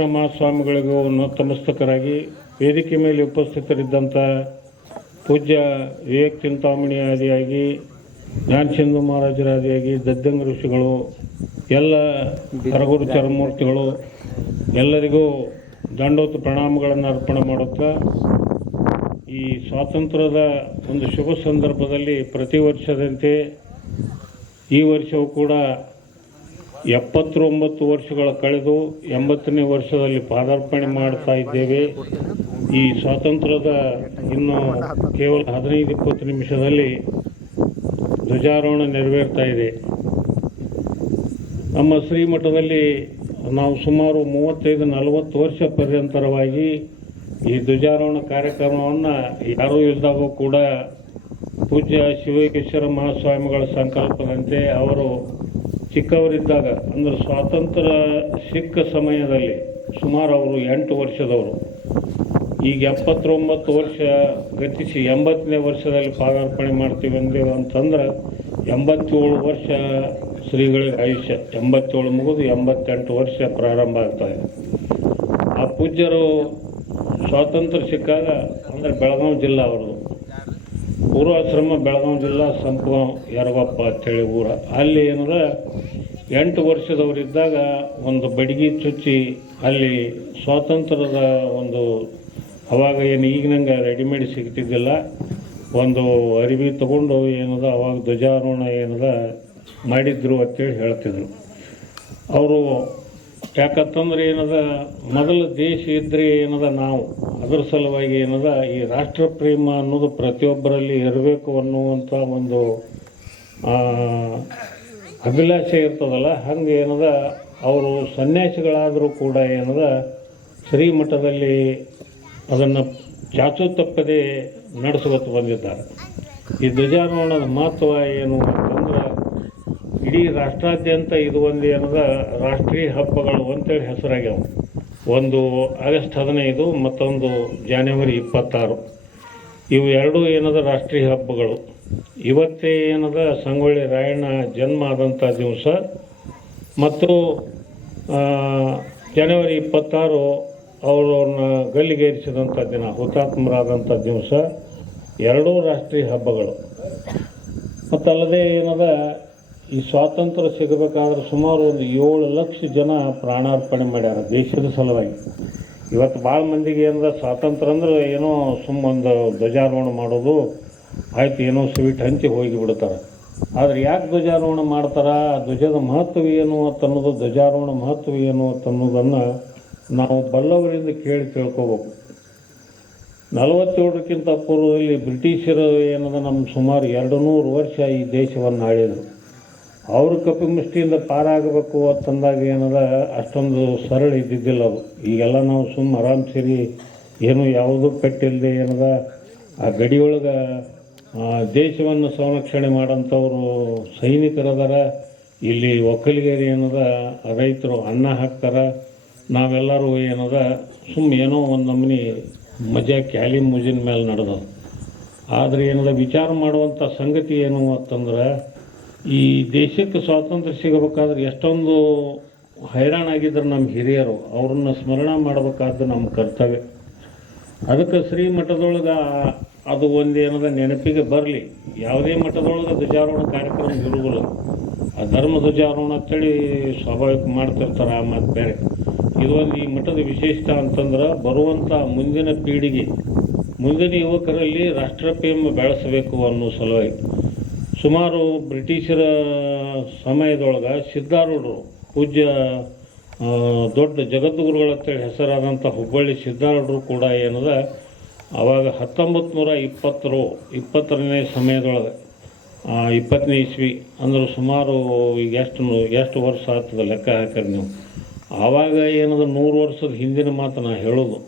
ಮಹಾಸ್ವಾಮಿಗಳಿಗೂ ನತಮಸ್ತಕರಾಗಿ ವೇದಿಕೆ ಮೇಲೆ ಉಪಸ್ಥಿತರಿದ್ದಂಥ ಪೂಜ್ಯ ವಿವೇಕ್ ಚಿಂತಾಮಣಿ ಆದಿಯಾಗಿ ಜ್ಞಾನಚಂದ್ರ ಮಹಾರಾಜರಾದಿಯಾಗಿ ದದ್ದಂಗ ಋಷಿಗಳು ಎಲ್ಲ ಕರಗುರು ಚರಮೂರ್ತಿಗಳು ಎಲ್ಲರಿಗೂ ದಂಡೋತ ಪ್ರಣಾಮಗಳನ್ನು ಅರ್ಪಣೆ ಮಾಡುತ್ತಾ ಈ ಸ್ವಾತಂತ್ರ್ಯದ ಒಂದು ಶುಭ ಸಂದರ್ಭದಲ್ಲಿ ಪ್ರತಿ ವರ್ಷದಂತೆ ಈ ವರ್ಷವೂ ಕೂಡ 79 ವರ್ಷಗಳ ಕಳೆದು 80ನೇ ವರ್ಷದಲ್ಲಿ ಪಾದಾರ್ಪಣೆ ಮಾಡ್ತಾ ಇದ್ದೇವೆ. ಈ ಸ್ವಾತಂತ್ರ್ಯದ ಇನ್ನು ಕೇವಲ 15-20 ನಿಮಿಷದಲ್ಲಿ ಧ್ವಜಾರೋಹಣ ನೆರವೇರ್ತಾ ಇದೆ. ನಮ್ಮ ಶ್ರೀಮಠದಲ್ಲಿ ನಾವು ಸುಮಾರು 35-40 ವರ್ಷ ಪರ್ಯಂತರವಾಗಿ ಈ ಧ್ವಜಾರೋಹಣ ಕಾರ್ಯಕ್ರಮವನ್ನು ಯಾರೂ ಇಲ್ಲದಾಗೂ ಕೂಡ ಪೂಜ್ಯ ಶಿವಯೋಗೇಶ್ವರ ಮಹಾಸ್ವಾಮಿಗಳ ಸಂಕಲ್ಪದಂತೆ ಅವರು ಚಿಕ್ಕವರಿದ್ದಾಗ ಅಂದರೆ ಸ್ವಾತಂತ್ರ್ಯ ಸಿಕ್ಕ ಸಮಯದಲ್ಲಿ ಸುಮಾರು ಅವರು 8 ವರ್ಷದವರು, ಈಗ 79 ವರ್ಷ ಗತಿಸಿ 80ನೇ ವರ್ಷದಲ್ಲಿ ಪಾದಾರ್ಪಣೆ ಮಾಡ್ತೀವಿ ಅಂದೇವು ಅಂತಂದ್ರೆ 87 ವರ್ಷ ಶ್ರೀಗಳಿಗೆ ಆಯುಷ್ಯ. 87 ಮುಗಿದು 88 ವರ್ಷ ಪ್ರಾರಂಭ ಆಗ್ತಾಯಿದೆ. ಆ ಪೂಜ್ಯರು ಸ್ವಾತಂತ್ರ್ಯ ಸಿಕ್ಕಾಗ ಅಂದರೆ ಬೆಳಗಾವಿ ಜಿಲ್ಲಾ ಅವ್ರದ್ದು ಪೂರ್ವಾಶ್ರಮ, ಬೆಳಗಾವಿ ಜಿಲ್ಲಾ ಸಂಪಗಾಂವ್ ಯರಗಪ್ಪ ಅಂತೇಳಿ ಊರ. ಅಲ್ಲಿ ಏನದ 8 ವರ್ಷದವರಿದ್ದಾಗ ಒಂದು ಬಡಗಿ ಚುಚ್ಚಿ ಅಲ್ಲಿ ಸ್ವಾತಂತ್ರ್ಯದ ಒಂದು ಅವಾಗ ಏನು ಈಗ ನಂಗೆ ರೆಡಿಮೇಡ್ ಸಿಗ್ತಿದ್ದಿಲ್ಲ, ಒಂದು ಅರಿವಿ ತಗೊಂಡು ಏನದ ಅವಾಗ ಧ್ವಜಾರೋಹಣ ಏನದ ಮಾಡಿದ್ರು ಅಂತೇಳಿ ಹೇಳ್ತಿದ್ರು ಅವರು. ಯಾಕಂತಂದ್ರೆ ಏನದ ಮೊದಲ ದೇಶ ಇದ್ದರೆ ಏನದ ನಾವು ಅದರ ಸಲುವಾಗಿ ಏನದ ಈ ರಾಷ್ಟ್ರ ಪ್ರೇಮ ಅನ್ನೋದು ಪ್ರತಿಯೊಬ್ಬರಲ್ಲಿ ಇರಬೇಕು ಅನ್ನುವಂಥ ಒಂದು ಅಭಿಲಾಷೆ ಇರ್ತದಲ್ಲ. ಹಂಗೆ ಏನದ ಅವರು ಸನ್ಯಾಸಿಗಳಾದರೂ ಕೂಡ ಏನದ ಶ್ರೀಮಠದಲ್ಲಿ ಅದನ್ನು ಚಾಚು ತಪ್ಪದೆ ನಡೆಸುವತ್ತು ಬಂದಿದ್ದಾರೆ. ಈ ಧ್ವಜಾರೋಹಣದ ಮಹತ್ವ ಏನು ಅಂತಂದ್ರೆ ಇಡೀ ರಾಷ್ಟ್ರಾದ್ಯಂತ ಇದು ಒಂದು ಏನದ ರಾಷ್ಟ್ರೀಯ ಹಬ್ಬಗಳು ಅಂತೇಳಿ ಹೆಸರಾಗ್ಯಾವ. ಒಂದು ಆಗಸ್ಟ್ 15, ಮತ್ತೊಂದು ಜನವರಿ 26. ಇವು ಎರಡೂ ಏನದ ರಾಷ್ಟ್ರೀಯ ಹಬ್ಬಗಳು. ಇವತ್ತೇ ಏನದ ಸಂಗೊಳ್ಳಿ ರಾಯಣ್ಣ ಜನ್ಮ ಆದಂಥ ದಿವಸ ಮತ್ತು ಜನವರಿ 26 ಅವರನ್ನ ಗಲ್ಲಿಗೇರಿಸಿದಂಥ ದಿನ, ಹುತಾತ್ಮರಾದಂಥ ದಿವಸ. ಎರಡೂ ರಾಷ್ಟ್ರೀಯ ಹಬ್ಬಗಳು. ಮತ್ತಲ್ಲದೆ ಏನದ ಈ ಸ್ವಾತಂತ್ರ್ಯ ಸಿಗಬೇಕಾದ್ರೆ ಸುಮಾರು ಒಂದು 7 ಲಕ್ಷ ಜನ ಪ್ರಾಣಾರ್ಪಣೆ ಮಾಡ್ಯಾರ ದೇಶದ ಸಲುವಾಗಿ. ಇವತ್ತು ಭಾಳ ಮಂದಿಗೆ ಏನದ ಸ್ವಾತಂತ್ರ್ಯ ಅಂದ್ರೆ ಏನೋ ಸುಮ್ಮೊಂದು ಧ್ವಜಾರೋಹಣ ಮಾಡೋದು ಆಯ್ತು, ಏನೋ ಸ್ವೀಟ್ ಹಂಚಿ ಹೋಗಿಬಿಡ್ತಾರೆ. ಆದರೆ ಯಾಕೆ ಧ್ವಜಾರೋಹಣ ಮಾಡ್ತಾರೆ, ಆ ಧ್ವಜದ ಮಹತ್ವ ಏನು ಅಂತನ್ನೋದು, ಧ್ವಜಾರೋಹಣ ಮಹತ್ವ ಏನು ಅಂತನ್ನೋದನ್ನು ನಾವು ಬಲ್ಲವರಿಂದ ಕೇಳಿ ತಿಳ್ಕೋಬೇಕು. 47ಕ್ಕಿಂತ ಪೂರ್ವದಲ್ಲಿ ಬ್ರಿಟಿಷರು ಏನದ ನಮ್ಮ ಸುಮಾರು 200 ವರ್ಷ ಈ ದೇಶವನ್ನು ಆಳಿದರು. ಅವರು ಕಪಿಮುಷ್ಟಿಯಿಂದ ಪಾರಾಗಬೇಕು ಅಂತಂದಾಗ ಏನದ ಅಷ್ಟೊಂದು ಸರಳ ಇದ್ದಿದ್ದಿಲ್ಲ ಅದು. ಈಗೆಲ್ಲ ನಾವು ಆರಾಮ್ ಸೇರಿ ಏನು ಯಾವುದೂ ಕಟ್ಟಿಲ್ಲದೆ ಏನದ ಆ ಗಡಿಯೊಳಗೆ ದೇಶವನ್ನು ಸಂರಕ್ಷಣೆ ಮಾಡೋಂಥವ್ರು ಸೈನಿಕರದಾರ. ಇಲ್ಲಿ ಒಕ್ಕಲಿಗರು ಏನದ ರೈತರು ಅನ್ನ ಹಾಕ್ತಾರೆ. ನಾವೆಲ್ಲರೂ ಏನದ ಏನೋ ಒಂದು ನಮೂನಿ ಮಜಾ ಕ್ಯಾಲಿ ಮುಜಿನ ಮೇಲೆ ನಡೆದದು. ಆದರೆ ಏನದ ವಿಚಾರ ಮಾಡುವಂಥ ಸಂಗತಿ ಏನು ಅಂತಂದ್ರೆ ಈ ದೇಶಕ್ಕೆ ಸ್ವಾತಂತ್ರ್ಯ ಸಿಗಬೇಕಾದ್ರೆ ಎಷ್ಟೊಂದು ಹೈರಾಣಾಗಿದ್ದರು ನಮ್ಮ ಹಿರಿಯರು. ಅವ್ರನ್ನ ಸ್ಮರಣ ಮಾಡಬೇಕಾದ್ದು ನಮ್ಮ ಕರ್ತವ್ಯ. ಅದಕ್ಕೆ ಶ್ರೀಮಠದೊಳಗೆ ಅದು ಒಂದೇನದ ನೆನಪಿಗೆ ಬರಲಿ. ಯಾವುದೇ ಮಠದೊಳಗೆ ಧ್ವಜಾರೋಹಣ ಕಾರ್ಯಕ್ರಮ ಇರುವುದಿಲ್ಲ. ಆ ಧರ್ಮ ಧ್ವಜಾರೋಹಣ ಅಂತೇಳಿ ಸ್ವಾಭಾವಿಕ ಮಾಡ್ತಿರ್ತಾರೆ. ಆ ಮತ್ತು ಬೇರೆ ಇದು ಒಂದು ಈ ಮಠದ ವಿಶೇಷತೆ ಅಂತಂದ್ರೆ ಬರುವಂಥ ಮುಂದಿನ ಪೀಳಿಗೆ, ಮುಂದಿನ ಯುವಕರಲ್ಲಿ ರಾಷ್ಟ್ರಪ್ರೇಮ ಬೆಳೆಸಬೇಕು ಅನ್ನೋ ಸಲುವಾಗಿ ಸುಮಾರು ಬ್ರಿಟಿಷರ ಸಮಯದೊಳಗೆ ಸಿದ್ಧಾರೂಢರು, ಪೂಜ್ಯ ದೊಡ್ಡ ಜಗದ್ಗುರುಗಳ ಅಂತೇಳಿ ಹೆಸರಾದಂಥ ಹುಬ್ಬಳ್ಳಿ ಸಿದ್ಧಾರೂಢರು ಕೂಡ ಏನದ ಆವಾಗ 1920ನೇ ಸಮಯದೊಳಗೆ 20ನೇ ಇಸ್ವಿ ಅಂದ್ರೆ ಸುಮಾರು ಈಗ ಎಷ್ಟು ವರ್ಷ ಆಗ್ತದೆ ಲೆಕ್ಕ ಹಾಕಿರಿ ನೀವು. ಆವಾಗ ಏನದ 100 ವರ್ಷದ ಹಿಂದಿನ ಮಾತು ನಾ ಹೇಳೋದು.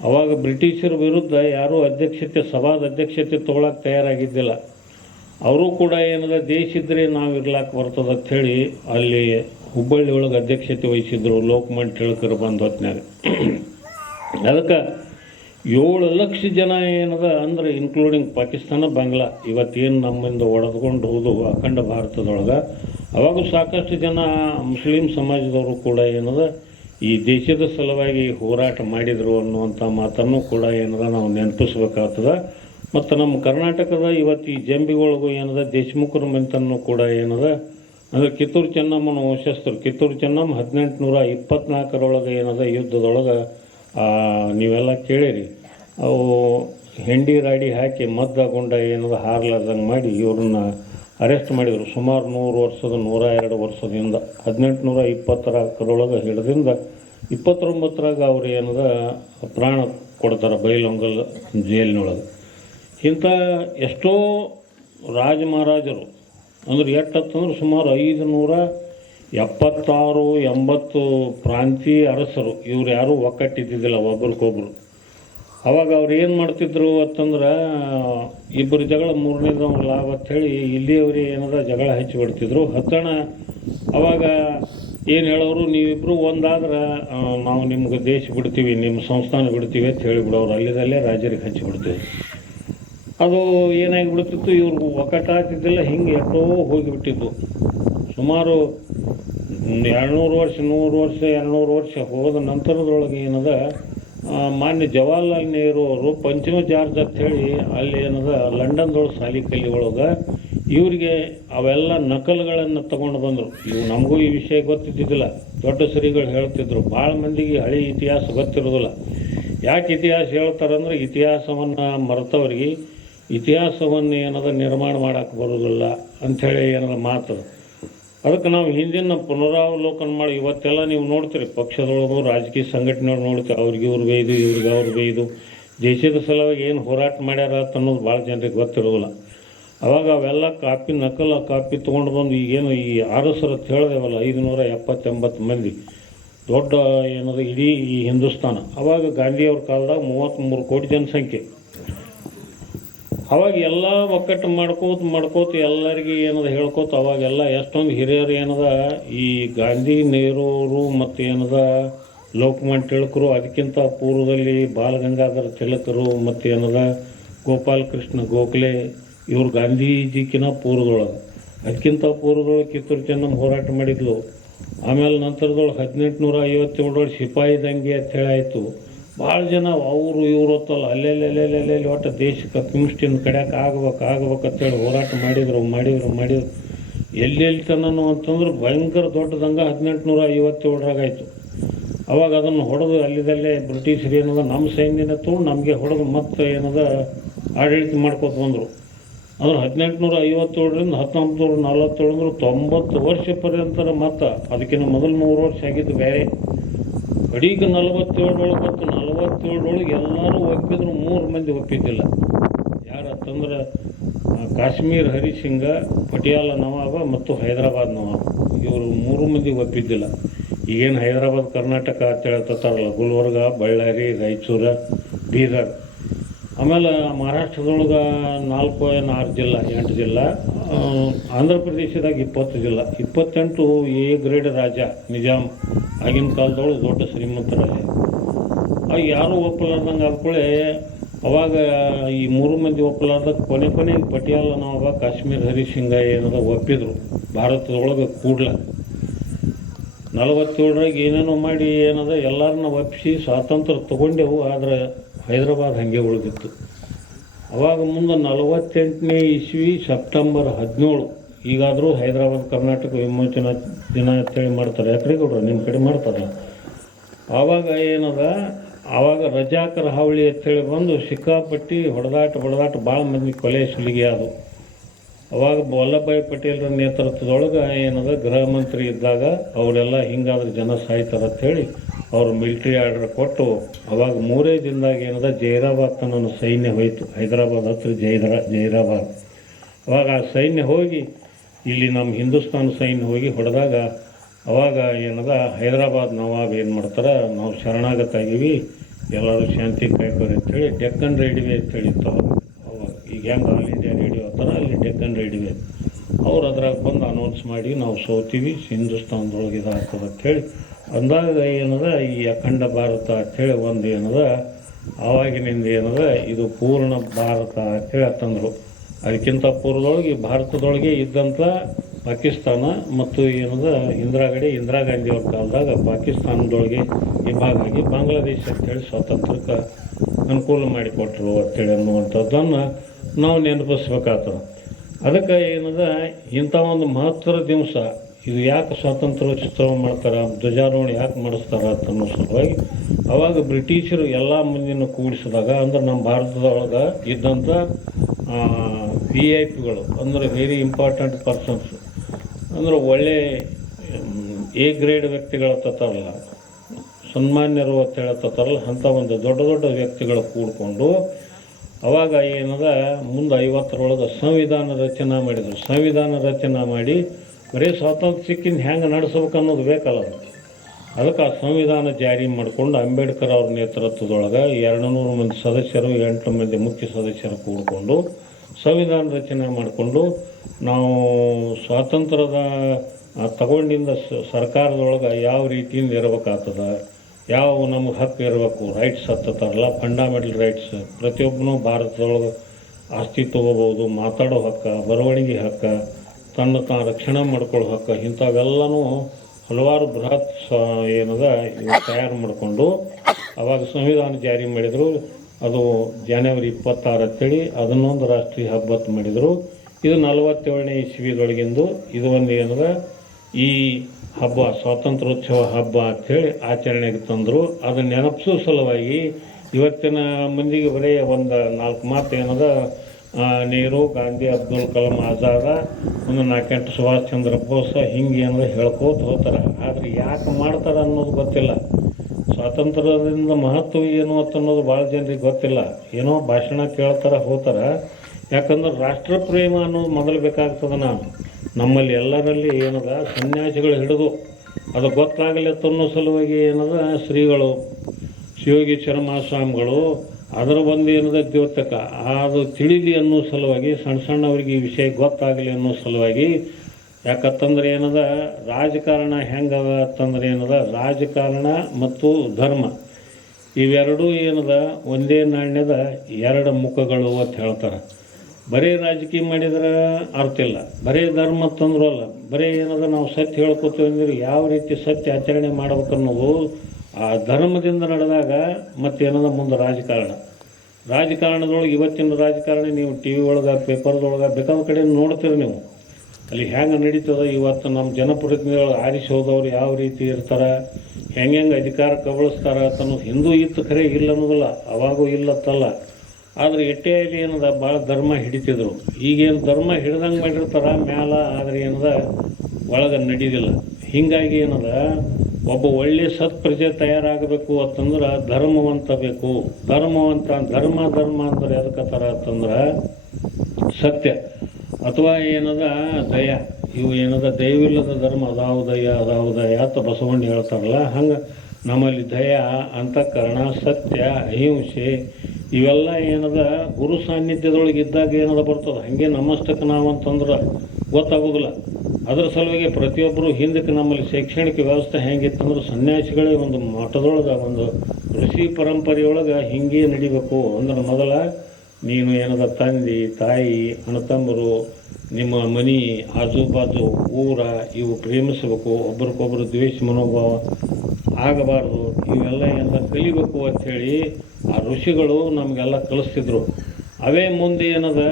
ಆವಾಗ ಬ್ರಿಟಿಷರ ವಿರುದ್ಧ ಯಾರೂ ಸಭಾದ ಅಧ್ಯಕ್ಷತೆ ತೊಗೊಳಕ್ಕೆ ತಯಾರಾಗಿದ್ದಿಲ್ಲ. ಅವರು ಕೂಡ ಏನದ ದೇಶ ಇದ್ದರೆ ನಾವು ಇರ್ಲಾಕ್ಕೆ ಬರ್ತದೆ ಅಂಥೇಳಿ ಅಲ್ಲಿ ಹುಬ್ಬಳ್ಳಿ ಒಳಗೆ ಅಧ್ಯಕ್ಷತೆ ವಹಿಸಿದ್ರು ಲೋಕಮಾನ್ಯ ತಿಲಕರು ಬಂದ ಹೊತ್ತಿನಾಗ. ಅದಕ್ಕೆ 7 ಲಕ್ಷ ಜನ ಏನದ ಅಂದ್ರೆ ಇನ್ಕ್ಲೂಡಿಂಗ್ ಪಾಕಿಸ್ತಾನ, ಬಾಂಗ್ಲಾ ಇವತ್ತೇನು ನಮ್ಮಿಂದ ಒಡೆದುಕೊಂಡು ಹೋದು ಅಖಂಡ ಭಾರತದೊಳಗೆ ಅವಾಗೂ ಸಾಕಷ್ಟು ಜನ ಮುಸ್ಲಿಂ ಸಮಾಜದವರು ಕೂಡ ಏನದ ಈ ದೇಶದ ಸಲುವಾಗಿ ಹೋರಾಟ ಮಾಡಿದರು ಅನ್ನುವಂಥ ಮಾತನ್ನು ಕೂಡ ಏನದ ನಾವು ನೆನಪಿಸ್ಬೇಕಾಗ್ತದೆ. ಮತ್ತು ನಮ್ಮ ಕರ್ನಾಟಕದ ಇವತ್ತು ಈ ಜಂಬಿಗಳಿಗೂ ಏನದ ದೇಶಮುಖರ ಮಂತನ್ನು ಕೂಡ ಏನದ ಅಂದರೆ ಕಿತ್ತೂರು ಚೆನ್ನಮ್ಮನ ವಂಶಸ್ಥರು. ಕಿತ್ತೂರು ಚೆನ್ನಮ್ಮ 1824 ಏನದ ಯುದ್ಧದೊಳಗೆ ನೀವೆಲ್ಲ ಕೇಳಿರಿ. ಅವು ಹೆಂಡಿ ರಾಡಿ ಹಾಕಿ ಮದ್ದ ಗುಂಡ ಏನದ ಹಾರ್ಲಾರ್ದಂಗೆ ಮಾಡಿ ಇವ್ರನ್ನ ಅರೆಸ್ಟ್ ಮಾಡಿದರು. ಸುಮಾರು 102 ವರ್ಷದಿಂದ 1824 ಹಿಡಿದಿಂದ 29 ಅವ್ರು ಏನದ ಪ್ರಾಣ ಕೊಡ್ತಾರೆ ಬೈಲೊಂಗಲ್ ಜೈಲಿನೊಳಗೆ. ಇಂಥ ಎಷ್ಟೋ ರಾಜ ಮಹಾರಾಜರು ಅಂದ್ರೆ ಎಷ್ಟಂದ್ರೆ ಸುಮಾರು 576-80 ಪ್ರಾಂತೀಯ ಅರಸರು ಇವ್ರು ಯಾರೂ ಒಕ್ಕಟ್ಟಿದ್ದಿದ್ದಿಲ್ಲ ಒಬ್ರಿಗೊಬ್ರು. ಅವಾಗ ಅವ್ರು ಏನು ಮಾಡ್ತಿದ್ರು ಅಂತಂದ್ರೆ ಇಬ್ಬರು ಜಗಳ ಮೂರನೇದವ್ರು ಲಾಭ ಅಂಥೇಳಿ ಇಲ್ಲಿಯವ್ರಿಗೆ ಏನದ ಜಗಳ ಹಚ್ಚಿಬಿಡ್ತಿದ್ರು. ಹತ್ತಣ ಅವಾಗ ಏನು ಹೇಳೋರು, ನೀವಿಬ್ಬರು ಒಂದಾದ್ರೆ ನಾವು ನಿಮ್ಗೆ ದೇಶ ಬಿಡ್ತೀವಿ, ನಿಮ್ಮ ಸಂಸ್ಥಾನ ಬಿಡ್ತೀವಿ ಅಂತ ಹೇಳಿಬಿಡೋರು. ಅಲ್ಲಿದಲ್ಲೇ ರಾಜರಿಗೆ ಹಚ್ಚಿಬಿಡ್ತೀವಿ. ಅದು ಏನಾಗಿಬಿಡ್ತಿತ್ತು, ಇವ್ರಿಗೂ ಒಕ್ಕಟ್ಟಾಗ್ತಿದ್ದಿಲ್ಲ. ಹಿಂಗೆ ಎಷ್ಟೋ ಹೋಗಿಬಿಟ್ಟಿದ್ದು. ಸುಮಾರು 200 ವರ್ಷ 100 ವರ್ಷ 200 ವರ್ಷ ಹೋದ ನಂತರದೊಳಗೆ ಏನದ ಮಾನ್ಯ ಜವಾಹರ್ಲಾಲ್ ನೆಹರು ಅವರು ಪಂಚಮ ಜಾರ್ಜ್ ಅಂಥೇಳಿ ಅಲ್ಲಿ ಏನದ ಲಂಡನ್ದೊಳಗೆ ಸಾಲಿ ಕಲಿ ಒಳಗೆ ಇವರಿಗೆ ಅವೆಲ್ಲ ನಕಲುಗಳನ್ನು ತಗೊಂಡು ಬಂದರು. ಇವು ನಮಗೂ ಈ ವಿಷಯ ಗೊತ್ತಿದ್ದಿದ್ದಿಲ್ಲ. ದೊಡ್ಡ ಶ್ರೀಗಳು ಹೇಳ್ತಿದ್ರು. ಭಾಳ ಮಂದಿಗೆ ಹಳೆ ಇತಿಹಾಸ ಗೊತ್ತಿರೋದಿಲ್ಲ. ಯಾಕೆ ಇತಿಹಾಸ ಹೇಳ್ತಾರಂದ್ರೆ ಇತಿಹಾಸವನ್ನು ಮರೆತವ್ರಿಗೆ ಇತಿಹಾಸವನ್ನು ಏನದ ನಿರ್ಮಾಣ ಮಾಡೋಕ್ಕೆ ಬರೋದಿಲ್ಲ ಅಂಥೇಳಿ ಏನದ ಮಾತು. ಅದಕ್ಕೆ ನಾವು ಹಿಂದಿನ ಪುನರಾವಲೋಕನ ಮಾಡಿ ಇವತ್ತೆಲ್ಲ ನೀವು ನೋಡ್ತೀರಿ ಪಕ್ಷದೊಳಗೂ ರಾಜಕೀಯ ಸಂಘಟನೆಯವ್ರು ನೋಡ್ತೀವಿ. ಅವ್ರಿಗೆ ಇವ್ರು ಬೇಯ್ದು ಇವ್ರಿಗೆ ಅವ್ರು ಬೇಯ್ದು ದೇಶದ ಸಲುವಾಗಿ ಏನು ಹೋರಾಟ ಮಾಡ್ಯಾರ ಅನ್ನೋದು ಭಾಳ ಜನರಿಗೆ ಗೊತ್ತಿರೋದಿಲ್ಲ. ಅವಾಗ ಅವೆಲ್ಲ ಕಾಪಿ ತೊಗೊಂಡು ಬಂದು ಈಗೇನು ಈ ಅರಸರು ಅಂತ ಹೇಳಿದೆವಲ್ಲ 570-80 ಮಂದಿ ದೊಡ್ಡ ಏನದು ಇಡೀ ಈ ಹಿಂದೂಸ್ತಾನ. ಅವಾಗ ಗಾಂಧಿಯವ್ರ ಕಾಲದಾಗ 33 ಕೋಟಿ ಜನಸಂಖ್ಯೆ. ಅವಾಗ ಎಲ್ಲ ಒಕ್ಕಟ್ಟು ಮಾಡ್ಕೋತ ಎಲ್ಲರಿಗೆ ಏನದ ಹೇಳ್ಕೋತ ಅವಾಗೆಲ್ಲ ಎಷ್ಟೊಂದು ಹಿರಿಯರು ಏನದ ಈ ಗಾಂಧಿ ನೆಹರೂರು ಮತ್ತು ಏನದ ಲೋಕಮಾನ್ಯ ತಿಲಕರು, ಅದಕ್ಕಿಂತ ಪೂರ್ವದಲ್ಲಿ ಬಾಲಗಂಗಾಧರ ತಿಲಕರು ಮತ್ತು ಏನದ ಗೋಪಾಲ ಕೃಷ್ಣ ಗೋಖಲೆ ಇವ್ರು ಗಾಂಧೀಜಿಕಿನ ಪೂರ್ವದೊಳಗೆ, ಅದಕ್ಕಿಂತ ಪೂರ್ವದೊಳಗೆ ಕಿತ್ತೂರು ಚೆನ್ನಮ್ಮ ಹೋರಾಟ ಮಾಡಿದ್ಲು. ಆಮೇಲೆ ನಂತರದೊಳಗೆ 1857 ಸಿಪಾಯಿ ದಂಗೆ ಅಂತ ಹೇಳಾಯಿತು. ಭಾಳ ಜನ ಅವರು ಇವರು ಹೊತ್ತಲ್ಲ ಅಲ್ಲೆಲ್ಲೆಲ್ಲೆಲ್ಲೆಲ್ಲಿ ಒಟ್ಟು ದೇಶಕ್ಕೆ ಕಮ್ಯುನಿಸ್ಟಿನ ಕಡೆಯಾಕೆ ಆಗ್ಬೇಕಂತೇಳಿ ಹೋರಾಟ ಮಾಡಿದ್ರು. ಎಲ್ಲೆಲ್ಲಿ ತನನು ಅಂತಂದ್ರೆ ಭಯಂಕರ ದೊಡ್ಡದಂಗೆ 1857 ಆಯಿತು. ಅವಾಗ ಅದನ್ನು ಹೊಡೆದು ಅಲ್ಲಿದಲ್ಲೇ ಬ್ರಿಟಿಷರು ಏನದ ನಮ್ಮ ಸೈನ್ಯನ ತೊಗೊಂಡು ನಮಗೆ ಹೊಡೆದು ಮತ್ತೆ ಏನದ ಆಡಳಿತ ಮಾಡ್ಕೋತ ಬಂದರು. ಅಂದ್ರೆ 1857ರಿಂದ 1947 ಅಂದ್ರೆ 90 ವರ್ಷ ಪರ್ಯಂತರ ಮತ್ತು ಅದಕ್ಕಿಂತ ಮೊದಲು 100 ವರ್ಷ ಆಗಿದ್ದು ಬೇರೆ. ಕಡೀಗ 47 ಎಲ್ಲರೂ ಒಪ್ಪಿದ್ರು. 3 ಮಂದಿ ಒಪ್ಪಿದ್ದಿಲ್ಲ. ಯಾರಂತಂದ್ರೆ ಕಾಶ್ಮೀರ್ ಹರಿಸಿಂಗ, ಪಟಿಯಾಲ ನವಾಬ ಮತ್ತು ಹೈದರಾಬಾದ್ ನವಾಬ. ಇವರು 3 ಮಂದಿ ಒಪ್ಪಿದ್ದಿಲ್ಲ. ಈಗೇನು ಹೈದರಾಬಾದ್ ಕರ್ನಾಟಕ ಅಂತ ಹೇಳ್ತಾರಲ್ಲ, ಗುಲ್ಬರ್ಗ, ಬಳ್ಳಾರಿ, ರಾಯಚೂರು, ಬೀದರ್. ಆಮೇಲೆ ಮಹಾರಾಷ್ಟ್ರದೊಳಗೆ 4 ಜಿಲ್ಲಾ 8 ಜಿಲ್ಲಾ, ಆಂಧ್ರ ಪ್ರದೇಶದಾಗ 20 ಜಿಲ್ಲಾ, 28 ಎ ಗ್ರೇಡ್ ರಾಜ ನಿಜಾಮ್ ಆಗಿನ ಕಾಲದೊಳಗೆ ದೊಡ್ಡ ಶ್ರೀಮಂತರಲ್ಲಿ. ಆಗ ಯಾರೂ ಒಪ್ಪಲಾರ್ದಂಗೆ ಆದ್ಕೊಳ್ಳೆ ಅವಾಗ ಈ 3 ಮಂದಿ ಒಪ್ಪಲಾರ್ದಾಗ ಕೊನೆಗೆ ಪಟಿಯಾಲ ನವಾಬ, ಕಾಶ್ಮೀರ್ ಹರಿಸಿಂಗ ಏನದ ಒಪ್ಪಿದ್ರು ಭಾರತದೊಳಗೆ ಕೂಡ್ಲ. 47 ಏನೇನೋ ಮಾಡಿ ಏನದ ಎಲ್ಲರನ್ನ ಒಪ್ಪಿಸಿ ಸ್ವಾತಂತ್ರ್ಯ ತೊಗೊಂಡೆವು. ಆದರೆ ಹೈದರಾಬಾದ್ ಹಾಗೆ ಉಳಿದಿತ್ತು. ಅವಾಗ ಮುಂದೆ 48ನೇ ಇಸ್ವಿ ಸೆಪ್ಟೆಂಬರ್ 17 ಈಗಾದರೂ ಹೈದರಾಬಾದ್ ಕರ್ನಾಟಕ ವಿಮೋಚನಾ ದಿನ ಅಂತೇಳಿ ಮಾಡ್ತಾರೆ. ಯಾಕ್ರಿ ಕೊಡ್ರಿ ನಿಮ್ಮ ಕಡೆ ಮಾಡ್ತಾರೆ. ಆವಾಗ ಏನದ ಆವಾಗ ರಜಾಕರ ಹಾವಳಿ ಅಂತೇಳಿ ಬಂದು ಸಿಕ್ಕಾಪಟ್ಟಿ ಹೊಡೆದಾಟ ಭಾಳ ಮಂದಿ ಕೊಲೆ ಸುಲಿಗೆ ಅದು. ಅವಾಗ ವಲ್ಲಭಭಾಯಿ ಪಟೇಲ್ರ ನೇತೃತ್ವದೊಳಗೆ ಏನದ ಗೃಹ ಮಂತ್ರಿ ಇದ್ದಾಗ ಅವರೆಲ್ಲ ಹಿಂಗಾದ್ರೆ ಜನ ಸಾಯ್ತಾರೆ ಅಂಥೇಳಿ ಅವರು ಮಿಲಿಟ್ರಿ ಆರ್ಡರ್ ಕೊಟ್ಟು ಅವಾಗ 3 ದಿನದಾಗ ಏನದ ಜೈರಾಬಾದ್ ತನ್ನ ಸೈನ್ಯ ಹೋಯಿತು. ಹೈದರಾಬಾದ್ ಹತ್ರ ಜೈರಾಬಾದ್. ಅವಾಗ ಆ ಸೈನ್ಯ ಹೋಗಿ ಇಲ್ಲಿ ನಮ್ಮ ಹಿಂದೂಸ್ತಾನ ಸೈನ್ಯ ಹೋಗಿ ಹೊಡೆದಾಗ ಅವಾಗ ಏನದ ಹೈದರಾಬಾದ್ ನವಾಬ್ ಏನು ಮಾಡ್ತಾರೆ, ನಾವು ಶರಣಾಗತ ಆಗೀವಿ, ಎಲ್ಲರೂ ಶಾಂತಿ ಕಾಯ್ಕೋರಿ ಅಂಥೇಳಿ ಡೆಕ್ಕನ್ ರೈಲ್ವೆ ಅಂತೇಳಿ ಇರ್ತಾರೆ. ಅವಾಗ ಈಗ ಹೆಂಗೆ ಆಲ್ ಇಂಡಿಯಾ ರೇಡಿಯೋ ಅಂತಾರೆ, ಅಲ್ಲಿ ಡೆಕ್ಕನ್ ರೈಲ್ವೆ ಅವ್ರು ಅದ್ರಾಗ ಬಂದು ಅನೌನ್ಸ್ ಮಾಡಿ ನಾವು ಸೋತೀವಿ, ಹಿಂದೂಸ್ತಾನದೊಳಗೆ ಇದಾಗ್ತದೆ ಅಂಥೇಳಿ ಅಂದಾಗ ಏನದ ಈ ಅಖಂಡ ಭಾರತ ಅಂಥೇಳಿ ಒಂದು ಏನದ ಆವಾಗಿನಿಂದ ಏನದ ಇದು ಪೂರ್ಣ ಭಾರತ ಅಂಥೇಳಿ ತಂದರು. ಅದಕ್ಕಿಂತ ಪೂರ್ವದೊಳಗೆ ಭಾರತದೊಳಗೆ ಇದ್ದಂಥ ಪಾಕಿಸ್ತಾನ ಮತ್ತು ಏನದ ಇಂದಿರಾ ಗಾಂಧಿ ಅವ್ರ ಕಾಲದಾಗ ಪಾಕಿಸ್ತಾನದೊಳಗೆ ವಿಭಾಗ ಆಗಿ ಬಾಂಗ್ಲಾದೇಶ ಅಂತೇಳಿ ಸ್ವಾತಂತ್ರ್ಯಕ್ಕೆ ಅನುಕೂಲ ಮಾಡಿಕೊಟ್ರು ಅಂತೇಳಿ ಅನ್ನುವಂಥದ್ದನ್ನು ನಾವು ನೆನಪಿಸ್ಬೇಕಾಗ್ತದೆ. ಅದಕ್ಕೆ ಏನದ ಇಂಥ ಒಂದು ಮಹತ್ವದ ದಿವಸ ಇದು ಯಾಕೆ ಸ್ವಾತಂತ್ರ್ಯೋತ್ಸವ ಮಾಡ್ತಾರೆ, ಧ್ವಜಾರೋಹಣ ಯಾಕೆ ಮಾಡಿಸ್ತಾರೆ ಅನ್ನೋ ಸಲುವಾಗಿ ಅವಾಗ ಬ್ರಿಟಿಷರು ಎಲ್ಲ ಮಂದಿನ ಕೂಡಿಸಿದಾಗ ಅಂದ್ರೆ ನಮ್ಮ ಭಾರತದೊಳಗೆ ಇದ್ದಂಥ VIP ಅಂದರೆ ವೆರಿ ಇಂಪಾರ್ಟೆಂಟ್ ಪರ್ಸನ್ಸ್ ಅಂದ್ರೆ ಒಳ್ಳೆ ಎ ಗ್ರೇಡ್ ವ್ಯಕ್ತಿಗಳ ತತ್ತಾರಲ್ಲ, ಸನ್ಮಾನ್ಯರು ಅಂತ ಹೇಳ್ತಾರಲ್ಲ, ಅಂಥ ಒಂದು ದೊಡ್ಡ ದೊಡ್ಡ ವ್ಯಕ್ತಿಗಳು ಕೂಡಿಕೊಂಡು ಅವಾಗ ಏನದ ಮುಂದೆ 50ರೊಳಗೆ ಸಂವಿಧಾನ ರಚನೆ ಮಾಡಿದರು. ಸಂವಿಧಾನ ರಚನೆ ಮಾಡಿ ಬರೀ ಸ್ವಾತಂತ್ರ್ಯ ಸಿಕ್ಕಿಂದ ಹೆಂಗೆ ನಡೆಸ್ಬೇಕು ಅನ್ನೋದು ಬೇಕಲ್ಲ, ಅದಕ್ಕೆ ಆ ಸಂವಿಧಾನ ಜಾರಿ ಮಾಡಿಕೊಂಡು ಅಂಬೇಡ್ಕರ್ ಅವ್ರ ನೇತೃತ್ವದೊಳಗೆ 200 ಮಂದಿ ಸದಸ್ಯರು 8 ಮಂದಿ ಮುಖ್ಯ ಸದಸ್ಯರು ಕೂಡಿಕೊಂಡು ಸಂವಿಧಾನ ರಚನೆ ಮಾಡಿಕೊಂಡು ನಾವು ಸ್ವಾತಂತ್ರ್ಯದ ತಗೊಂಡಿಂದ ಸರ್ಕಾರದೊಳಗೆ ಯಾವ ರೀತಿಯಿಂದ ಇರಬೇಕಾಗ್ತದೆ, ಯಾವ ನಮಗೆ ಹಕ್ಕು ಇರಬೇಕು, ರೈಟ್ಸ್ ಹತ್ತತಾರಲ್ಲ, ಫಂಡಮೆಂಟಲ್ ರೈಟ್ಸ್, ಪ್ರತಿಯೊಬ್ಬನೂ ಭಾರತದೊಳಗೆ ಆಸ್ತಿ ತೊಗೋಬೋದು, ಮಾತಾಡೋ ಹಕ್ಕು, ಬರವಣಿಗೆ ಹಕ್ಕು, ತನ್ನ ತಾನು ರಕ್ಷಣೆ ಮಾಡ್ಕೊಳ್ಳೋ ಹಕ್ಕು, ಇಂಥವೆಲ್ಲನೂ ಹಲವಾರು ಬೃಹತ್ ಏನದ ತಯಾರು ಮಾಡಿಕೊಂಡು ಅವಾಗ ಸಂವಿಧಾನ ಜಾರಿ ಮಾಡಿದರು. ಅದು ಜನವರಿ 26 ಅಂತೇಳಿ ಅದನ್ನೊಂದು ರಾಷ್ಟ್ರೀಯ ಹಬ್ಬ ಮಾಡಿದರು. ಇದು 47ನೇ ಇಸ್ವಿದೊಳಗಿಂದು ಇದು ಒಂದು ಏನದ ಈ ಹಬ್ಬ ಸ್ವಾತಂತ್ರ್ಯೋತ್ಸವ ಹಬ್ಬ ಅಂಥೇಳಿ ಆಚರಣೆಗೆ ತಂದರು. ಅದನ್ನು ನೆನಪಿಸೋ ಸಲುವಾಗಿ ಇವತ್ತಿನ ಮಂದಿಗೆ ಬರೀ ಒಂದು 4 ಮಾತು ಏನದ ನೆಹರು, ಗಾಂಧಿ, ಅಬ್ದುಲ್ ಕಲಾಂ ಆಜಾದ, ಒಂದು 4-8 ಸುಭಾಷ್ ಚಂದ್ರ ಬೋಸ್ ಹಿಂಗೆ ಏನದ ಹೇಳ್ಕೋತ ಹೋಗ್ತಾರೆ. ಆದರೆ ಯಾಕೆ ಮಾಡ್ತಾರೆ ಅನ್ನೋದು ಗೊತ್ತಿಲ್ಲ. ಸ್ವಾತಂತ್ರ್ಯದಿಂದ ಮಹತ್ವ ಏನು ಅನ್ನೋದು ಭಾಳ ಜನರಿಗೆ ಗೊತ್ತಿಲ್ಲ. ಏನೋ ಭಾಷಣ ಕೇಳ್ತಾರೆ ಹೋಗ್ತಾರೆ. ಯಾಕಂದ್ರೆ ರಾಷ್ಟ್ರ ಪ್ರೇಮ ಅನ್ನೋದು ಮೊದಲು ಬೇಕಾಗ್ತದೆ. ನಮ್ಮಲ್ಲಿ ಎಲ್ಲರಲ್ಲಿ ಏನದ ಸನ್ಯಾಸಿಗಳು ಹಿಡಿದು ಅದು ಗೊತ್ತಾಗಲಿ ಅನ್ನೋ ಸಲುವಾಗಿ ಏನದ ಶ್ರೀಗಳು ಶಿವಯೋಗೀಶ್ವರ ಮಹಾಸ್ವಾಮಿಗಳು ಅದರ ಒಂದು ಏನದ ದ್ಯೋತಕ ಅದು ತಿಳಿಲಿ ಅನ್ನೋ ಸಲುವಾಗಿ ಸಣ್ಣ ಸಣ್ಣವರಿಗೆ ಈ ವಿಷಯ ಗೊತ್ತಾಗಲಿ ಅನ್ನೋ ಸಲುವಾಗಿ. ಯಾಕಂತಂದ್ರೆ ಏನದ ರಾಜಕಾರಣ ಹೆಂಗದ ಅಂತಂದ್ರೆ ಏನದ ರಾಜಕಾರಣ ಮತ್ತು ಧರ್ಮ ಇವೆರಡೂ ಏನದ ಒಂದೇ ನಾಣ್ಯದ 2 ಮುಖಗಳು ಅಂತ ಹೇಳ್ತಾರೆ. ಬರೀ ರಾಜಕೀಯ ಮಾಡಿದ್ರೆ ಅರ್ಥ ಇಲ್ಲ, ಬರೀ ಧರ್ಮ ಅಂತಂದ್ರೂ ಅಲ್ಲ. ಬರೀ ಏನದ ನಾವು ಸತ್ಯ ಹೇಳ್ಕೊತೀವಿ ಅಂದ್ರೆ ಯಾವ ರೀತಿ ಸತ್ಯ ಆಚರಣೆ ಮಾಡ್ಬೇಕನ್ನೋದು ಆ ಧರ್ಮದಿಂದ ನಡೆದಾಗ ಮತ್ತೇನದ ಮುಂದೆ ರಾಜಕಾರಣದೊಳಗೆ ಇವತ್ತಿನ ರಾಜಕಾರಣ ನೀವು TV ಒಳಗೆ ಪೇಪರ್ದೊಳಗೆ ಬೇಕಾದ ಕಡೆ ನೋಡ್ತೀರಿ ನೀವು. ಅಲ್ಲಿ ಹೆಂಗೆ ನಡೀತದೆ ಇವತ್ತು ನಮ್ಮ ಜನಪ್ರತಿನಿಧಿಗಳು ಆರಿಸಿ ಹೋದವ್ರು ಯಾವ ರೀತಿ ಇರ್ತಾರೆ, ಹೆಂಗೆ ಅಧಿಕಾರ ಕಬಳಿಸ್ತಾರೆ ಅನ್ನೋದು ಹಿಂದೂ ಇತ್ತು ಖರೆ ಇಲ್ಲ ಅನ್ನೋದಿಲ್ಲ, ಅವಾಗೂ ಇಲ್ಲತ್ತಲ್ಲ. ಆದರೆ ಎಟ್ಟೆಯಲ್ಲಿ ಏನದ ಭಾಳ ಧರ್ಮ ಹಿಡಿತಿದ್ರು. ಈಗೇನು ಧರ್ಮ ಹಿಡ್ದಂಗೆ ಮಾಡಿರ್ತಾರೆ ಮ್ಯಾಲ, ಆದರೆ ಏನದ ಒಳಗೆ ನಡೀದಿಲ್ಲ. ಹೀಗಾಗಿ ಏನದ ಒಬ್ಬ ಒಳ್ಳೆ ಸತ್ಪ್ರಜೆ ತಯಾರಾಗಬೇಕು ಅಂತಂದ್ರೆ ಧರ್ಮವಂತ ಬೇಕು. ಧರ್ಮ ಅಂದ್ರೆ ಎದಕ್ಕೆ ಥರ ಅಂತಂದ್ರೆ ಸತ್ಯ ಅಥವಾ ಏನದ ದಯ. ಇವು ಏನದ ದಯವಿಲ್ಲದ ಧರ್ಮ ಅದಾವು ದಯ ಅಂತ ಬಸವಣ್ಣ ಹೇಳ್ತಾರಲ್ಲ, ಹಂಗೆ ನಮ್ಮಲ್ಲಿ ದಯ, ಅಂತಃಕರಣ, ಸತ್ಯ, ಅಹಿಂಸೆ ಇವೆಲ್ಲ ಏನದ ಗುರು ಸಾನ್ನಿಧ್ಯದೊಳಗೆ ಇದ್ದಾಗ ಏನದ ಬರ್ತದೆ. ಹಾಗೆ ನಮ್ಮಷ್ಟಕ್ಕೆ ನಾವು ಅಂತಂದ್ರೆ ಗೊತ್ತಾಗೋದಿಲ್ಲ. ಅದರ ಸಲುವಾಗಿ ಪ್ರತಿಯೊಬ್ಬರು ಹಿಂದಕ್ಕೆ ನಮ್ಮಲ್ಲಿ ಶೈಕ್ಷಣಿಕ ವ್ಯವಸ್ಥೆ ಹೆಂಗಿತ್ತಂದ್ರೆ ಸನ್ಯಾಸಿಗಳೇ ಒಂದು ಮಠದೊಳಗೆ ಒಂದು ಋಷಿ ಪರಂಪರೆಯೊಳಗೆ ಹಿಂಗೆ ನಡಿಬೇಕು. ಅಂದ್ರೆ ಮೊದಲ ನೀನು ಏನದ ತಂದೆ ತಾಯಿ ಅಣ್ಣ ತಮ್ಮರು ನಿಮ್ಮ ಮನೆ ಆಜು ಬಾಜು ಊರ ಇವು ಪ್ರೇಮಿಸಬೇಕು, ಒಬ್ರಿಗೊಬ್ರು ದ್ವೇಷ ಮನೋಭಾವ ಆಗಬಾರ್ದು, ಇವೆಲ್ಲ ಎಲ್ಲ ಕಲಿಬೇಕು ಅಂಥೇಳಿ ಆ ಋಷಿಗಳು ನಮಗೆಲ್ಲ ಕಲಿಸ್ತಿದ್ರು. ಅವೇ ಮುಂದೆ ಏನದ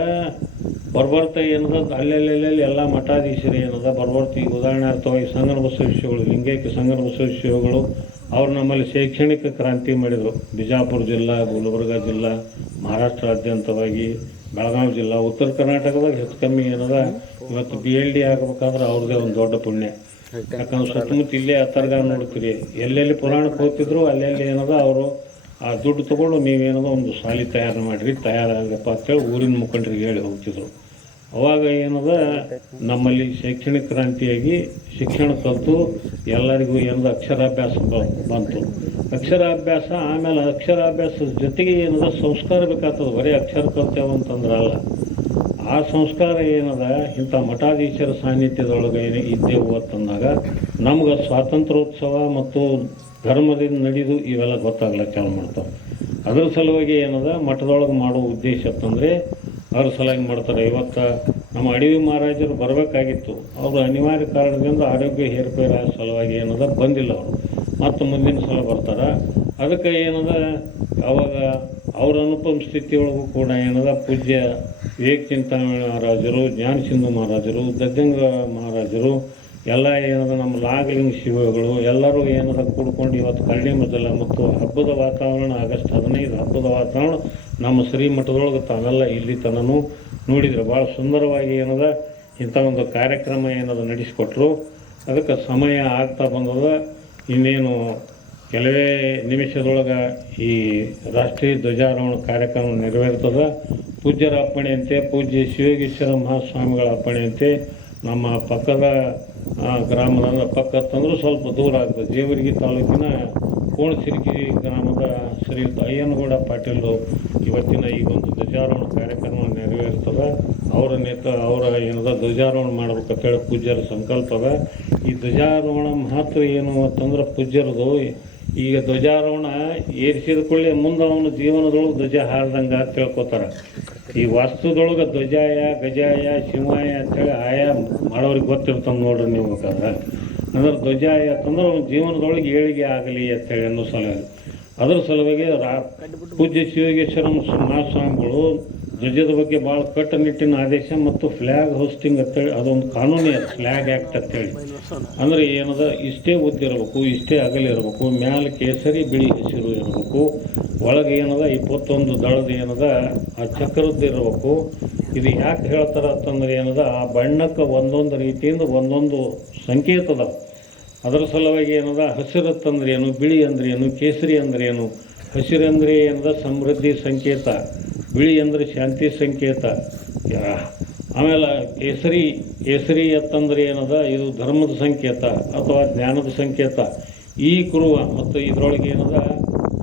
ಬರ್ಬರ್ತಾ ಏನದ ಅಲ್ಲೆಲ್ಲೆಲ್ಲಿ ಎಲ್ಲ ಮಠಾಧೀಶರು ಏನದ ಬರ್ಬರ್ತಾ. ಈಗ ಉದಾಹರಣಾರ್ಥವಾಗಿ ಸಂಗನ ಬಸವೇಶ್ವರಗಳು, ಲಿಂಗೈಕ್ಯ ಸಂಗನ ಬಸವೇಶ್ವರಗಳು ಅವ್ರು ನಮ್ಮಲ್ಲಿ ಶೈಕ್ಷಣಿಕ ಕ್ರಾಂತಿ ಮಾಡಿದರು. ಬಿಜಾಪುರ ಜಿಲ್ಲಾ, ಗುಲ್ಬರ್ಗ ಜಿಲ್ಲಾ, ಮಹಾರಾಷ್ಟ್ರಾದ್ಯಂತವಾಗಿ ಬೆಳಗಾವಿ ಜಿಲ್ಲಾ, ಉತ್ತರ ಕರ್ನಾಟಕದಾಗ ಹೆಚ್ಚು ಕಮ್ಮಿ ಏನದ ಇವತ್ತು BLD ಆಗಬೇಕಾದ್ರೆ ಅವ್ರದ್ದೇ ಒಂದು ದೊಡ್ಡ ಪುಣ್ಯ. ಯಾಕಂದ್ರೆ ಸುತ್ತಮುತ್ತ ಇಲ್ಲೇ ಹತ್ತರ್ಗ ನೋಡ್ತೀರಿ, ಎಲ್ಲೆಲ್ಲಿ ಪುರಾಣಕ್ಕೆ ಹೋಗ್ತಿದ್ರು ಅಲ್ಲೆಲ್ಲಿ ಏನದ ಅವರು ಆ ದುಡ್ಡು ತೊಗೊಂಡು ನೀವೇನೋ ಒಂದು ಶಾಲೆ ತಯಾರಾಗಪ್ಪ ಅಂತೇಳಿ ಊರಿನ ಮುಖಂಡರಿಗೆ ಹೇಳಿ ಹೋಗ್ತಿದ್ರು. ಅವಾಗ ಏನದ ನಮ್ಮಲ್ಲಿ ಶೈಕ್ಷಣಿಕ ಕ್ರಾಂತಿಯಾಗಿ ಶಿಕ್ಷಣ ಕಲಿತು ಎಲ್ಲರಿಗೂ ಏನದ ಅಕ್ಷರಾಭ್ಯಾಸ ಬಂತು. ಅಕ್ಷರಾಭ್ಯಾಸ ಆಮೇಲೆ ಅಕ್ಷರಾಭ್ಯಾಸದ ಜೊತೆಗೆ ಏನದ ಸಂಸ್ಕಾರ ಬೇಕಾಗ್ತದೆ. ಬರೀ ಅಕ್ಷರ ಕಲ್ತೇವೆ ಅಂತಂದ್ರೆ ಅಲ್ಲ, ಆ ಸಂಸ್ಕಾರ ಏನದ ಇಂಥ ಮಠಾಧೀಶರ ಸಾನ್ನಿಧ್ಯದೊಳಗೆ ಇದ್ದೇವು ಅಂತಂದಾಗ ನಮ್ಗೆ ಸ್ವಾತಂತ್ರ್ಯೋತ್ಸವ ಮತ್ತು ಧರ್ಮದಿಂದ ನಡೆದು ಇವೆಲ್ಲ ಗೊತ್ತಾಗ್ಲಿಕ್ಕೆ ಚಾಲು ಮಾಡ್ತಾವೆ. ಅದರ ಸಲುವಾಗಿ ಏನದ ಮಠದೊಳಗೆ ಮಾಡೋ ಉದ್ದೇಶ ಅಂತಂದರೆ ಅದ್ರ ಸಲುವಾಗಿ ಮಾಡ್ತಾರೆ. ಇವತ್ತು ನಮ್ಮ ಅಡವಿ ಮಹಾರಾಜರು ಬರಬೇಕಾಗಿತ್ತು. ಅವರು ಅನಿವಾರ್ಯ ಕಾರಣದಿಂದ ಆರೋಗ್ಯ ಏರುಪೇರ ಸಲುವಾಗಿ ಏನದ ಬಂದಿಲ್ಲ. ಅವರು ಮತ್ತು ಮುಂದಿನ ಸಲ ಬರ್ತಾರೆ. ಅದಕ್ಕೆ ಏನದ ಅವಾಗ ಅವ್ರ ಅನುಪಮ ಸ್ಥಿತಿಯೊಳಗೂ ಕೂಡ ಏನದ ಪೂಜ್ಯ ವಿವೇಕ ಚಿಂತಾಮಣಿ ಮಹಾರಾಜರು, ಜ್ಞಾನ ಸಿಂಧು ಮಹಾರಾಜರು, ದಜ್ಜಂಗ ಮಹಾರಾಜರು ಎಲ್ಲ ಏನದ ನಮ್ಮ ನಾಗಲಿಂಗ ಶಿವಗಳು ಎಲ್ಲರೂ ಏನದ ಕೂಡ್ಕೊಂಡು ಇವತ್ತು ಕರಡಿ ಮಜಲ ಮತ್ತು ಹಬ್ಬದ ವಾತಾವರಣ ಆಗಸ್ಟ್ 15 ಹಬ್ಬದ ವಾತಾವರಣ ನಮ್ಮ ಶ್ರೀಮಠದೊಳಗೆ ತಾವೆಲ್ಲ ಇಲ್ಲಿ ತನೂ ನೋಡಿದ್ರು. ಭಾಳ ಸುಂದರವಾಗಿ ಏನದ ಇಂಥ ಒಂದು ಕಾರ್ಯಕ್ರಮ ಏನದ ನಡೆಸಿಕೊಟ್ರು. ಅದಕ್ಕೆ ಸಮಯ ಆಗ್ತಾ ಬಂದದ. ಇನ್ನೇನು ಕೆಲವೇ ನಿಮಿಷದೊಳಗೆ ಈ ರಾಷ್ಟ್ರೀಯ ಧ್ವಜಾರೋಹಣ ಕಾರ್ಯಕ್ರಮ ನೆರವೇರ್ತದೆ. ಪೂಜ್ಯರ ಅಪ್ಪಣೆಯಂತೆ, ಪೂಜ್ಯ ಶಿವಯೋಗೀಶ್ವರ ಮಹಾಸ್ವಾಮಿಗಳ ಅಪ್ಪಣೆಯಂತೆ ನಮ್ಮ ಪಕ್ಕದ ಗ್ರಾಮದ ಪಕ್ಕತ್ತಂದ್ರೂ ಸ್ವಲ್ಪ ದೂರ ಆಗ್ತದೆ. ಜೇವರ್ಗಿ ತಾಲೂಕಿನ ಕೋಣಸಿರಿಗಿ ಗ್ರಾಮದ ಶ್ರೀಯುತ ಅಯ್ಯನಗೌಡ ಪಾಟೀಲ್ ಇವತ್ತಿನ ಈ ಒಂದು ಧ್ವಜಾರೋಹಣ ಕಾರ್ಯಕ್ರಮ ನೆರವೇರ್ತದೆ. ಅವರ ಏನದ ಧ್ವಜಾರೋಹಣ ಮಾಡ್ಬೇಕಂತೇಳಿ ಪೂಜ್ಯರ ಸಂಕಲ್ಪದ. ಈ ಧ್ವಜಾರೋಹಣ ಮಹತ್ವ ಏನು ಅಂತಂದ್ರೆ ಪೂಜ್ಯರದು ಈಗ ಧ್ವಜಾರೋಹಣ ಏರಿಸಿದ ಕೂಡಲೇ ಮುಂದೆ ಅವನ ಜೀವನದೊಳಗೆ ಧ್ವಜ ಹಾರ್ದಂಗೆ ಅಂತ ತಿಳ್ಕೊತಾರೆ. ಈ ವಾಸ್ತುದೊಳಗೆ ಧ್ವಜಾಯ, ಗಜಾಯ, ಶಿವಾಯ ಅಂತೇಳಿ ಆಯಾ ಮಾಡೋರಿಗೆ ಗೊತ್ತಿರ್ತಂದು ನೋಡ್ರಿ ನೀವು ಬೇಕಾದ್ರೆ. ಅಂದ್ರೆ ಧ್ವಜಾಯ ಅಂತಂದ್ರೆ ಅವನ ಜೀವನದೊಳಗೆ ಏಳಿಗೆ ಆಗಲಿ ಅಂತೇಳಿ ಅನ್ನೋ ಸಲುವಾಗಿ. ಅದರ ಸಲುವಾಗಿ ಪೂಜ್ಯ ಶಿವಯೋಗೇಶ್ವರ ಮಹಾಸ್ವಾಮಿಗಳು ಧ್ವಜದ ಬಗ್ಗೆ ಭಾಳ ಕಟ್ಟುನಿಟ್ಟಿನ ಆದೇಶ ಮತ್ತು ಫ್ಲ್ಯಾಗ್ ಹೋಸ್ಟಿಂಗ್ ಅಂತೇಳಿ ಅದೊಂದು ಕಾನೂನೇ ಫ್ಲ್ಯಾಗ್ ಆ್ಯಕ್ಟ್ ಅಂತೇಳಿ. ಅಂದರೆ ಏನದ ಇಷ್ಟೇ ಉದ್ದಿರಬೇಕು, ಇಷ್ಟೇ ಅಗಲಿರಬೇಕು, ಮ್ಯಾಲೆ ಕೇಸರಿ ಬಿಳಿ ಹಸಿರು ಇರಬೇಕು, ಒಳಗೆ ಏನದ 21 ದಳದ ಏನದ ಆ ಚಕ್ರದ್ದು ಇರಬೇಕು. ಇದು ಯಾಕೆ ಹೇಳ್ತಾರೆ ಅಂತಂದ್ರೆ ಏನದ ಆ ಬಣ್ಣಕ್ಕೆ ಒಂದೊಂದು ರೀತಿಯಿಂದ ಒಂದೊಂದು ಸಂಕೇತ ಅದ. ಅದರ ಸಲುವಾಗಿ ಏನದ ಹಸಿರು ಅಂತಂದ್ರೆ ಏನು, ಬಿಳಿ ಅಂದ್ರೆ ಏನು, ಕೇಸರಿ ಅಂದ್ರೆ ಏನು. ಹಸಿರು ಅಂದರೆ ಏನದ ಸಮೃದ್ಧಿ ಸಂಕೇತ, ಬಿಳಿ ಅಂದರೆ ಶಾಂತಿ ಸಂಕೇತ, ಆಮೇಲೆ ಕೇಸರಿ ಅಂತಂದ್ರೆ ಏನದ ಇದು ಧರ್ಮದ ಸಂಕೇತ ಅಥವಾ ಜ್ಞಾನದ ಸಂಕೇತ. ಈ ಕುರುವ ಮತ್ತು ಇದರೊಳಗೆ ಏನದ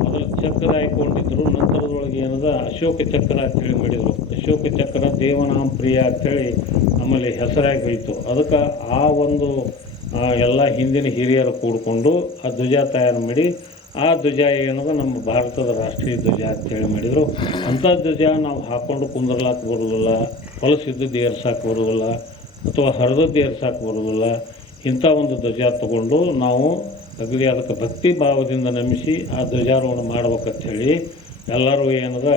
ಮೊದಲು ಚಕ್ರ ಹಾಕೊಂಡಿದ್ರು, ನಂತರದೊಳಗೆ ಏನದ ಅಶೋಕ ಚಕ್ರ ಅಂತೇಳಿ ಮಾಡಿದರು. ಅಶೋಕ ಚಕ್ರ ದೇವನಾಮ ಪ್ರಿಯ ಅಂತೇಳಿ ನಮ್ಮಲ್ಲಿ ಹೆಸರಾಗಿ ಹೋಯಿತು. ಅದಕ್ಕೆ ಆ ಒಂದು ಎಲ್ಲ ಹಿಂದಿನ ಹಿರಿಯರು ಕೂಡಿಕೊಂಡು ಆ ಧ್ವಜ ತಯಾರು ಮಾಡಿ ಆ ಧ್ವಜ ಏನದ ನಮ್ಮ ಭಾರತದ ರಾಷ್ಟ್ರೀಯ ಧ್ವಜ ಅಂತೇಳಿ ಮಾಡಿದರು. ಅಂಥ ಧ್ವಜ ನಾವು ಹಾಕ್ಕೊಂಡು ಕುಂದರ್ಲಾಕ್ಕೆ ಬರೋದಿಲ್ಲ, ಹೊಲಸಿದ್ದದ್ದು ಏರ್ಸಾಕೆ ಬರೋದಿಲ್ಲ ಅಥವಾ ಹರಿದದ್ದು ಏರ್ಸಾಕೆ ಬರೋದಿಲ್ಲ. ಇಂಥ ಒಂದು ಧ್ವಜ ತಗೊಂಡು ನಾವು ಅಗದಿ ಅದಕ್ಕೆ ಭಕ್ತಿ ಭಾವದಿಂದ ನಮಿಸಿ ಆ ಧ್ವಜಾರೋಹಣ ಮಾಡ್ಬೇಕಂಥೇಳಿ ಎಲ್ಲರೂ ಏನದ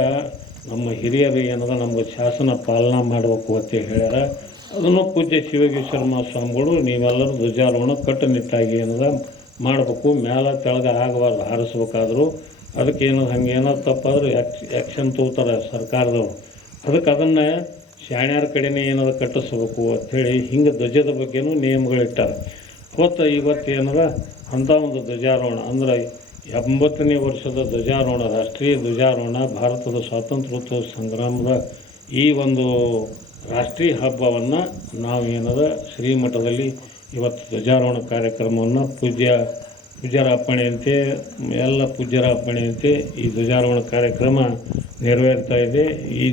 ನಮ್ಮ ಹಿರಿಯರು ಏನದ ನಮ್ಗೆ ಶಾಸನ ಪಾಲನಾ ಮಾಡಬೇಕು ಅಂತೇಳಿ ಹೇಳ್ಯಾರ. ಅದನ್ನು ಪೂಜ್ಯ ಶಿವಯೋಗೀಶ್ವರ ಮಹಾಸ್ವಾಮಿಗಳು ನೀವೆಲ್ಲರೂ ಧ್ವಜಾರೋಹಣ ಕಟ್ಟುನಿಟ್ಟಾಗಿ ಏನದ ಮಾಡಬೇಕು. ಮ್ಯಾಲ ತೆಳಗೆ ಆಗಬಾರ್ದು ಹಾರಿಸ್ಬೇಕಾದ್ರು. ಅದಕ್ಕೆ ಏನದು ಹಂಗೇನೋ ತಪ್ಪಾದ್ರೆ ಆ್ಯಕ್ಷನ್ ತಗೋತಾರೆ ಸರ್ಕಾರದವರು. ಅದಕ್ಕೆ ಅದನ್ನು ಶಾಣ್ಯಾರ ಕಡೆನೇ ಏನದ ಕಟ್ಟಿಸ್ಬೇಕು ಅಂಥೇಳಿ ಹಿಂಗೆ ಧ್ವಜದ ಬಗ್ಗೆನೂ ನಿಯಮಗಳಿಟ್ಟಾರೆ. ಇವತ್ತು ಏನದ ಅಂಥ ಒಂದು ಧ್ವಜಾರೋಹಣ ಅಂದ್ರೆ 80ನೇ ವರ್ಷದ ಧ್ವಜಾರೋಹಣ, ರಾಷ್ಟ್ರೀಯ ಧ್ವಜಾರೋಹಣ, ಭಾರತದ ಸ್ವಾತಂತ್ರ್ಯೋತ್ಸವ ಸಂಗ್ರಾಮದ ಈ ಒಂದು ರಾಷ್ಟ್ರೀಯ ಹಬ್ಬವನ್ನು ನಾವು ಏನದ ಶ್ರೀಮಠದಲ್ಲಿ ಇವತ್ತು ಧ್ವಜಾರೋಹಣ ಕಾರ್ಯಕ್ರಮವನ್ನು ಪೂಜ್ಯರ ಅಪ್ಪಣೆಯಂತೆ ಎಲ್ಲ ಪೂಜ್ಯರ ಅಪ್ಪಣೆಯಂತೆ ಈ ಧ್ವಜಾರೋಹಣ ಕಾರ್ಯಕ್ರಮ ನೆರವೇರ್ತಾ ಇದೆ. ಈ